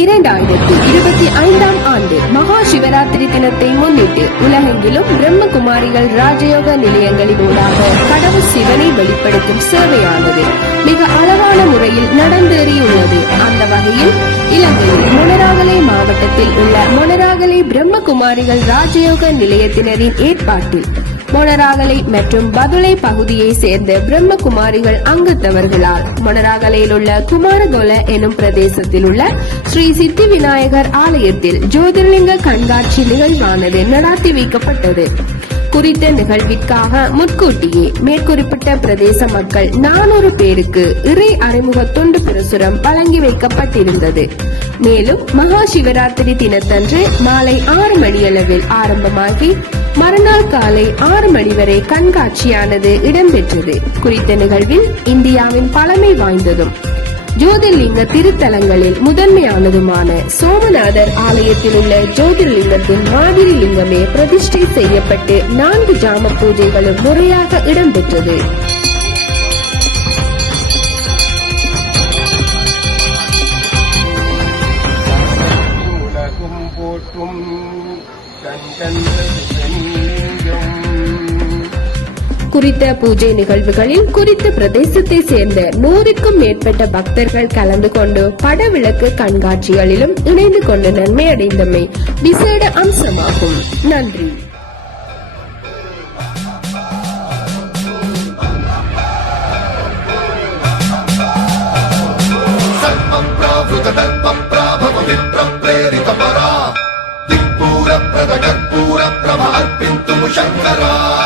இரண்டாயிரத்தி இருபத்தி ஐந்தாம் ஆண்டு மகா சிவராத்திரி தினத்தை முன்னிட்டு உலகெங்கிலும் பிரம்மகுமாரிகள் ராஜயோக நிலையங்களினூடாக கடவுள் சிவனை வெளிப்படுத்தும் சேவையானது மிக அளவான முறையில் நடந்தேறியுள்ளது. அந்த வகையில் இலங்கையில் மொனராகலை மாவட்டத்தில் உள்ள மொனராகலை பிரம்மகுமாரிகள் ராஜயோக நிலையத்தினரின் ஏற்பாட்டில் மொனராகலை மற்றும் பதுளை பகுதியை சேர்ந்த பிரம்மகுமாரிகள் அங்கத்தவர்களால் மொனராகலையில் உள்ள குமாரகோல எனும் பிரதேசத்தில் உள்ள ஸ்ரீ சித்தி விநாயகர் ஆலயத்தில் ஜோதிர்லிங்க கண்காட்சி நிகழ்வானது நடாத்தி வைக்கப்பட்டது. குறித்த நிகழ்விற்காக முன்கூட்டியே மேற்குறிப்பிட்ட பிரதேச மக்கள் நானூறு பேருக்கு இறை அறிமுக துண்டு பிரசுரம் வழங்கி வைக்கப்பட்டிருந்தது. மேலும் மகா சிவராத்திரி தினத்தன்று மாலை ஆறு மணியளவில் ஆரம்பமாகி மறுநாள் காலை ஆறு மணி வரை கண்காட்சியானது இடம்பெற்றது. குறித்த நிகழ்வில் இந்தியாவின் பழமை வாய்ந்ததும் ஜோதிர்லிங்க திருத்தலங்களில் முதன்மையானதுமான சோமநாதர் ஆலயத்தில் உள்ள ஜோதிர்லிங்கத்தின் மாதிரி லிங்கமே பிரதிஷ்டை செய்யப்பட்டு நான்கு ஜாம பூஜைகளும் முறையாக இடம்பெற்றது. போற்றும் குறித்த பூஜை நிகழ்வுகளில் குறித்த பிரதேசத்தை சேர்ந்த நூறுக்கும் மேற்பட்ட பக்தர்கள் கலந்து கொண்டு படவிளக்கு கண்காட்சிகளிலும் இணைந்து கொண்டு நன்மை அடைந்தமை விசேட அம்சமாகும். நன்றி. தர்ப்பம் பிராபவ விப்ரம் कर्पूरप्रभ अर्पिन्तुं शङ्करा